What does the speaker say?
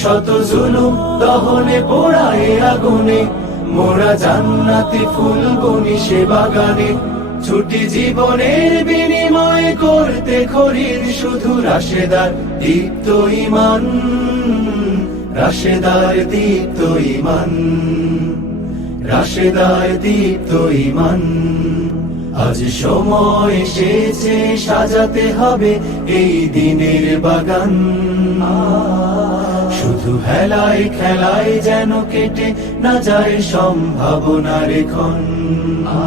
শত জুলুম দহনে পোড়ায় আগুনে মোরা জান্নাতি বনি সে বাগানে ছুটি জীবনের বিনিময় করতে খরির শুধু রাশেদার দীপ্ত ইমান রাশেদার দীপ্ত ইমান রাশেদার দীপ্ত ইমান আজ সময় এসেছে সাজাতে হবে এই দিনের বাগান হেলাই খেলাই যেন কেটে না যায় সম্ভাবনার রেখন আ